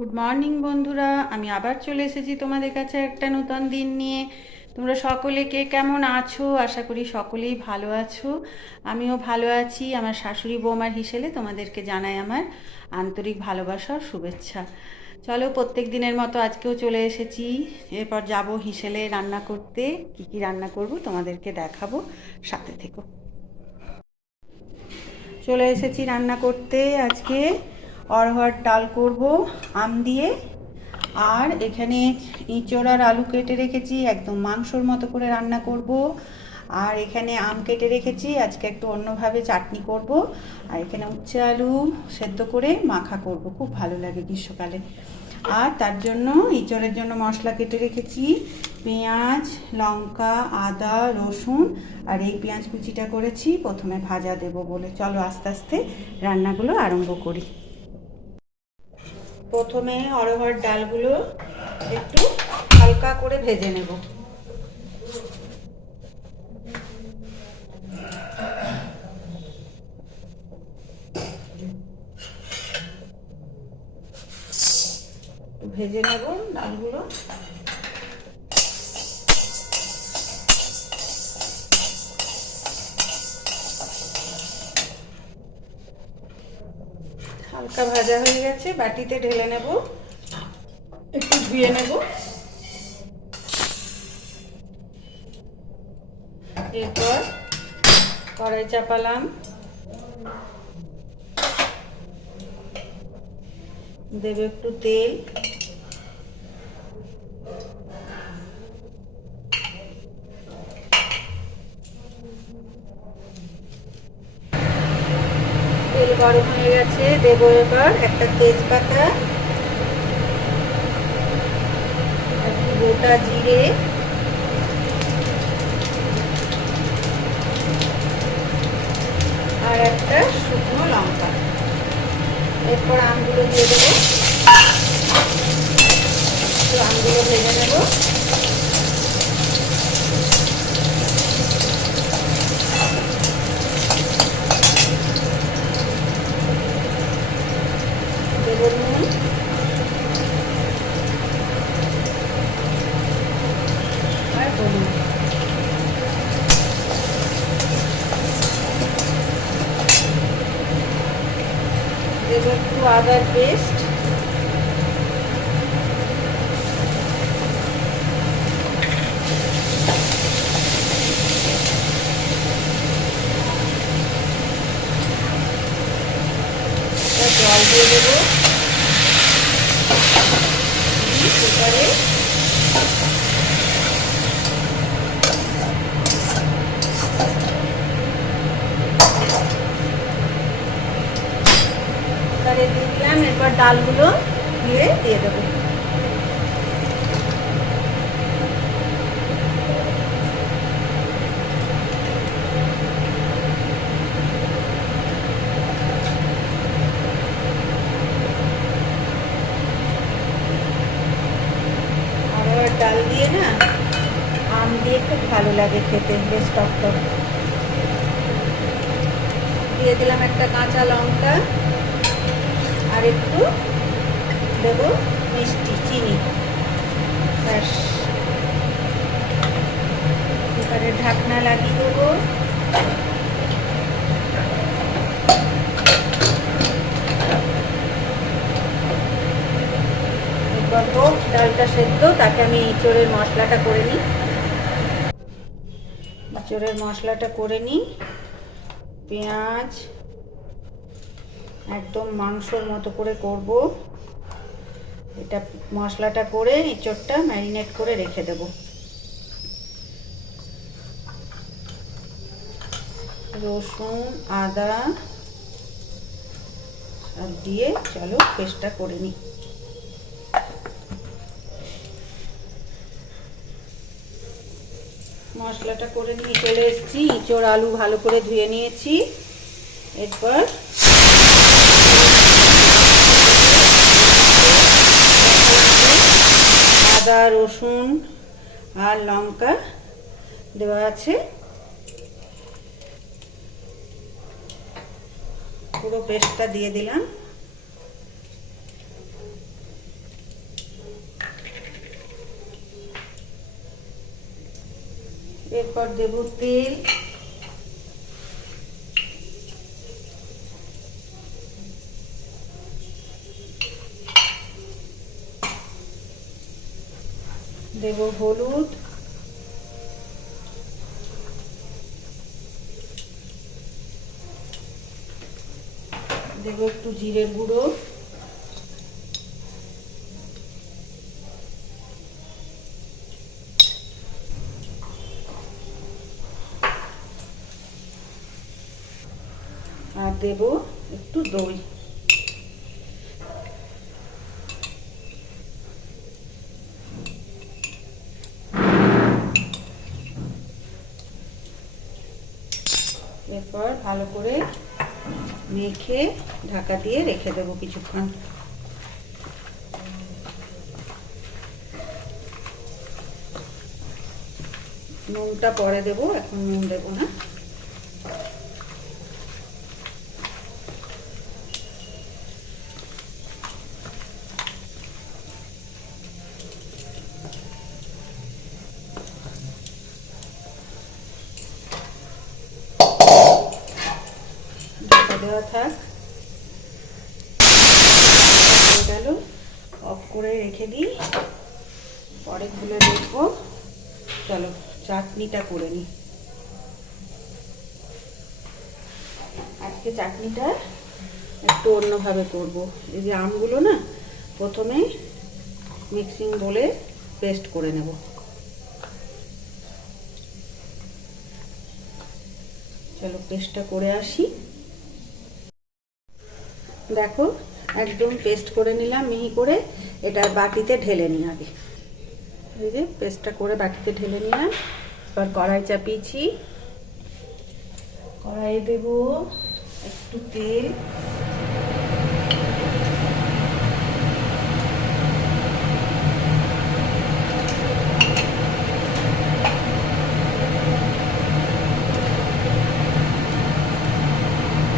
Good morning বন্ধুরা। আমি আবার চলে এসেছি তোমাদের কাছে একটা নতুন দিন নিয়ে। তোমরা সকলে কে কেমন আছো? আশা করি সকলেই ভালো আছো। আমিও ভালো আছি। আমার শাশুড়ি বৌমার হিসেবে তোমাদেরকে জানাই আমার আন্তরিক ভালোবাসা শুভেচ্ছা। চলো, প্রত্যেক দিনের মতো আজকেও চলে এসেছি। এরপর যাব হিসেলে রান্না করতে। কি কি রান্না করব তোমাদেরকে দেখাবো। সাথে থেকো। চলে এসেছি রান্না করতে আজকে। অরহর ডাল করব, আম দিয়ে। আর এখানে ইঁচড় আর আলু কেটে রেখেছি, একদম মাংসর মতো করে রান্না করব। আর এখানে আম কেটে রেখেছি, আজকে একটু অন্যভাবে চাটনি করব। আর এখানে উচ্ছে আলু সেদ্ধ করে মাখা করব, খুব ভালো লাগে গ্রীষ্মকালে। আর তার জন্য ইঁচড়ের জন্য মশলা কেটে রেখেছি, পেঁয়াজ, লঙ্কা, আদা, রসুন। আর এই পেঁয়াজ কুচিটা করেছি, প্রথমে ভাজা দেব বলে। চলো আস্তে আস্তে রান্নাগুলো আরম্ভ করি। প্রথমে অরহর ডালগুলো একটু হালকা করে ভেজে নেব। ভেজে নেব ডালগুলো। হালকা ভাজা হয়ে গেছে, বাটিতে ঢেলে নেব। একটু ধুয়ে নেব। এরপর কড়াই চাপালাম। দেবে একটু তেল। তেল গরম হয়ে গেছে, দেবো এবার একটা তেজপাতা গোটা জিরে। আর একটা শুকনো লঙ্কা। এরপর আমগুলো দিয়ে দেবো। আমগুলো ভেজে নেব দেবো নুন আর হলুদ দেবো একটু আদার পেস্ট জল দিয়ে দেবো। কুকারে কুকারে দিয়ে দিলাম এরপর ডালগুলো দিয়ে দিয়ে দেবো আর ডাল দিয়ে না, আম দিয়ে খুব ভালো লাগে খেতে, বেশ টক টক দিয়ে দিলাম একটা কাঁচা লঙ্কা আর একটু দেবো মিষ্টি, চিনি। ব্যাস। এবারে ঢাকনা লাগিয়ে দেবো। হোক ডালটা সেদ্ধ, তাকে আমি ইঁচড়ের মশলাটা করে নিই। ইঁচড়ের মশলাটা করে নিই। পেঁয়াজ একদম মাংসর মতো করে করব। এটা মশলাটা করে এঁচড়টা ম্যারিনেট করে রেখে দেব। রসুন, আদা, সব দিয়ে চলো পেস্টটা করে নিই। মশলাটা করে নিয়ে চলে এসেছি। ইঁচড় আলু ভালো করে ধুয়ে নিয়েছি। এরপর আদা, রসুন আর লঙ্কা দেওয়া আছে। পুরো পেস্টটা দিয়ে দিলাম। এরপর দেব তেল। দেব হলুদ। দেব একটু জিরের গুঁড়ো। আর দেব, একটু দই। এরপর ভালো করে মেখে ঢাকা দিয়ে রেখে দেবো কিছুক্ষণ। নুনটা পরে দেবো, এখন নুন দেবো না ঢাকা দেওয়া থাক হয়ে গেল অফ করে রেখে দিই পরে খুলে দেখব চলো, চাটনিটা করে নিই আজকে চাটনিটা একটু অন্যভাবে করব। এই যে আমগুলো না, প্রথমে মিক্সিং বলে পেস্ট করে নেব। চলো পেস্টটা করে আসি। দেখো, একদম পেস্ট করে নিলাম, মিহি করে, এটা বাটিতে ঢেলে নিই আগে। এই যে পেস্টটা করে বাকিতে ঢেলে নিলাম। এবার কড়াই চাপিয়েছি। কড়াইয়ে দেব একটু তেল।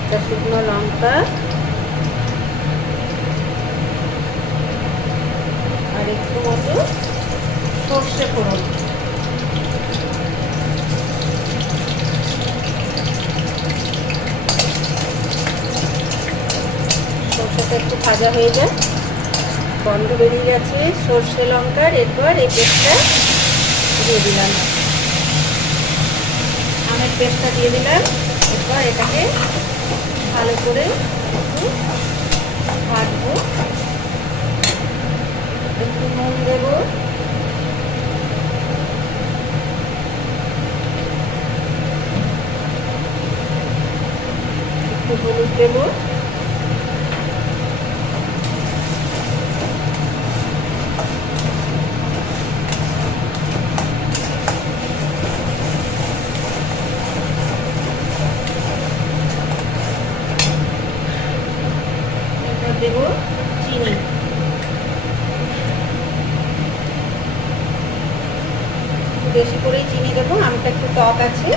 একটা শুকনো লঙ্কা আর একটু মতো সর্ষে ফোড়ন সর্ষেটা একটু ভাজা হয়ে যায়। গন্ধ বেরিয়ে গেছে, সর্ষে লঙ্কার, এরপর এই পেস্টটা দিয়ে দিলাম। আমের পেস্টটা দিয়ে দিলাম। এরপর এটাকে ভালো করে একটু একটু নুন দেবো। একটু হলুদ দেবো এরপর দেবো চিনি একটু বেশি করেই চিনি দেবো আমটা একটু টক আছে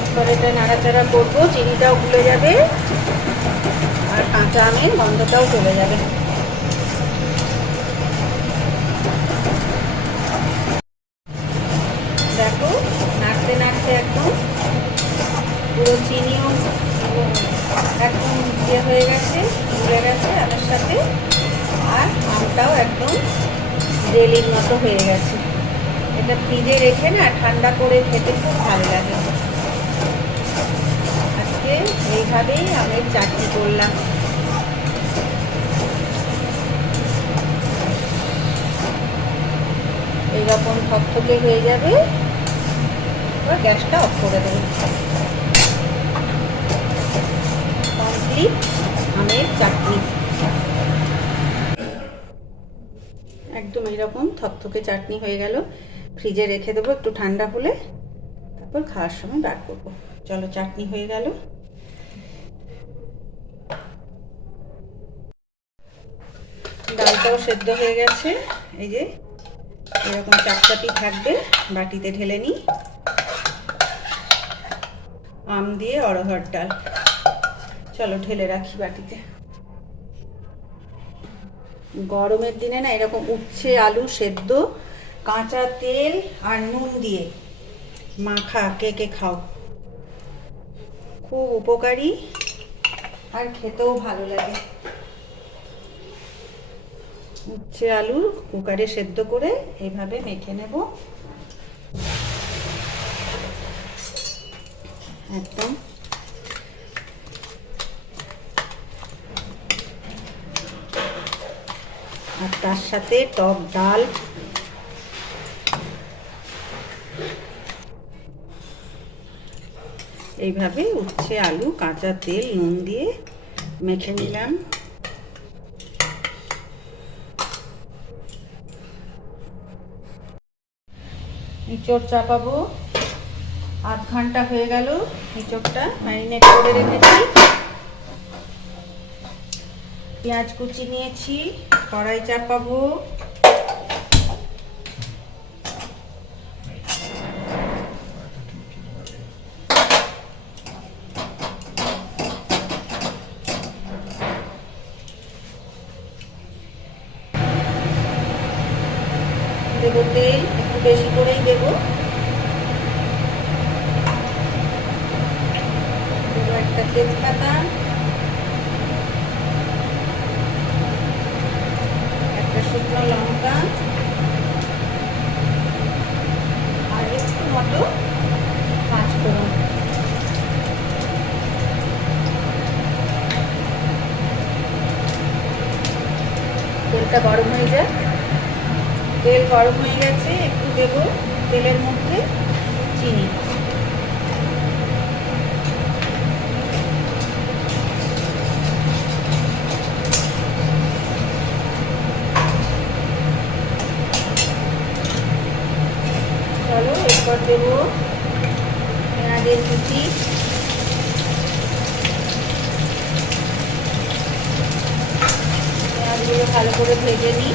এরপর এটা নাড়াচাড়া করব, চিনিটাও ভুলে যাবে। আর কাঁচা আমের গন্ধটাও চলে যাবে। দেখো, নাড়তে নাড়তে একদম পুরো চিনিও একদম ইয়ে হয়ে গেছে মিলে গেছে আমের সাথে। আর আমটাও একদম জেলির মতো হয়ে গেছে। এটা ফ্রিজে রেখে না, ঠান্ডা করে খেতে খুব ভালো লাগে। আজকে এইভাবেই আমের চাটনি করলাম। এইরকম থকথকে হয়ে যাবে। এবার গ্যাসটা অফ করে দেবো। আমের চাটনি। একদম এইরকম থকথকে চাটনি হয়ে গেল। ফ্রিজে রেখে দেবো একটু ঠান্ডা হলে। তারপর খাওয়ার সময় বার করব। চলো চাটনি হয়ে গেল। ডালটাও সেদ্ধ হয়ে গেছে। এই যে, এরকম চাপচাপি থাকবে, বাটিতে ঢেলে নিই। আম দিয়ে অড়হর ডাল। চলো ঢেলে রাখি বাটিতে। গরমের দিনে না এরকম উচ্ছে, আলু সেদ্ধ, কাঁচা তেল আর নুন দিয়ে মাখা, কে কে খাও। খুব উপকারী আর খেতেও ভালো লাগে। উচ্ছে আলু কুকারে সেদ্ধ করে এইভাবে মেখে নেব। একদম। আর তার সাথে টক ডাল এইভাবে উচ্ছে আলু, কাঁচা তেল, নুন দিয়ে মেখে নিলাম। ইঁচড় চাপাবো। আধ ঘণ্টা হয়ে গেল ইঁচড়টা ম্যারিনেট করে রেখেছি। পেঁয়াজ কুচি নিয়েছি, কড়াই চাপাবো দেবো তেল একটু বেশি করেই দেবো দেবো একটা তেজপাতা একটা শুকনো লঙ্কা আর একটু মতো পাঁচফোড়ন তেলটা গরম হয়ে যায়। তেল গরম হয়ে গেছে, একটু দেব তেলের মধ্যে চিনি। চলো, এরপর দেব পেঁয়াজের কুচি। ভালো করে ভেজে নিই।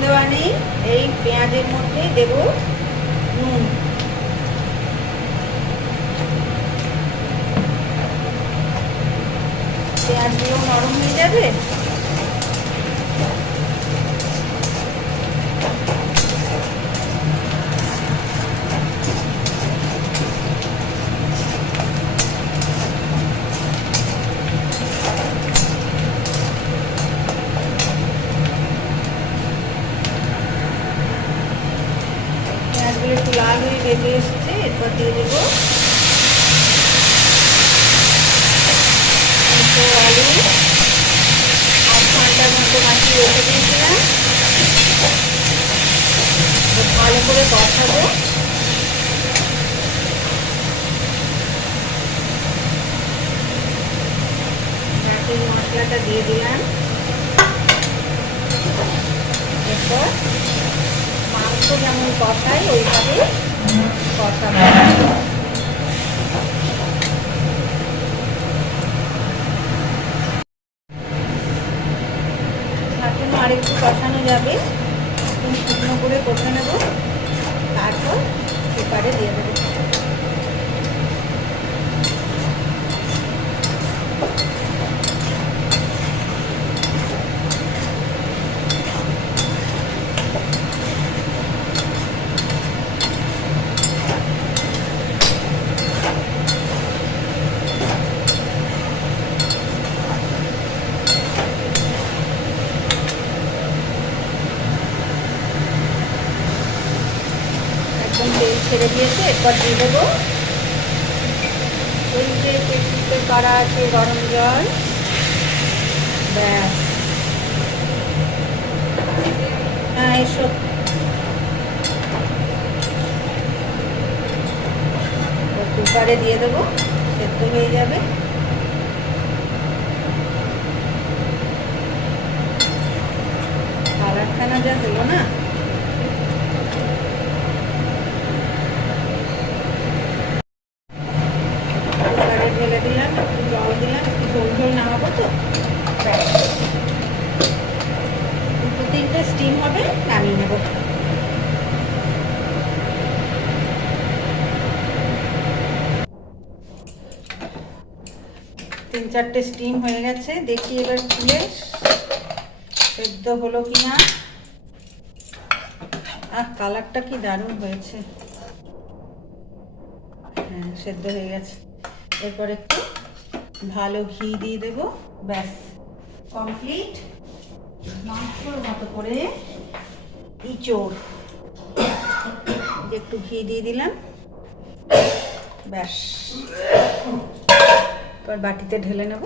দেওয়া এই পেঁয়াজের মধ্যেই দেব নুন। পেঁয়াজগুলো নরম হয়ে যাবে পেঁয়াজগুলো একটু লাল হয়ে বেজে এসেছে এরপর দিয়ে দেবো দুটো আলু আধ ঘণ্টার মতো মাখিয়ে রেখে দিয়েছিলাম ভালো করে কষাবো। বাকি মশলাটা দিয়ে দিলাম এরপর মাংস যেমন কষাই, ওইভাবে কষাবো। যাবে একটু শুকনো করে কষে নেব তারপর কুকারে দিয়ে দেবো একদম তেল ছেড়ে এরপর দিয়ে দেবো। ওই যে পেট্রিতে করা আছে, গরম জল। ব্যাস। হ্যাঁ এসব কুকারে দিয়ে দেবো, সেদ্ধ হয়ে যাবে। কালারখানা যা হলো না? তিন চারটে স্টিম হয়ে গেছে, দেখি এবার খুলে সেদ্ধ হলো কি না আর কালারটা কি দারুণ হয়েছে। হ্যাঁ সেদ্ধ হয়ে গেছে। এরপর একটু ভালো ঘি দিয়ে দেব, ব্যাস। কমপ্লিট মাংসর মতো করে ইঁচড়। একটু ঘি দিয়ে দিলাম। ব্যাস। এবার বাটিতে ঢেলে নেব।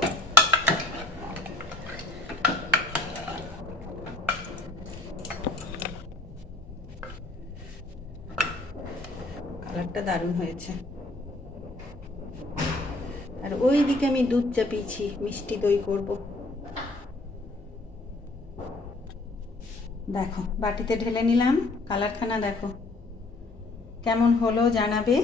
কালারটা দারুণ হয়েছে। আর ওই দিকে আমি দুধ চাপিয়েছি, মিষ্টি দই করব। দেখো, বাটিতে ঢেলে নিলাম, কালারখানা দেখো। কেমন হলো জানাবে?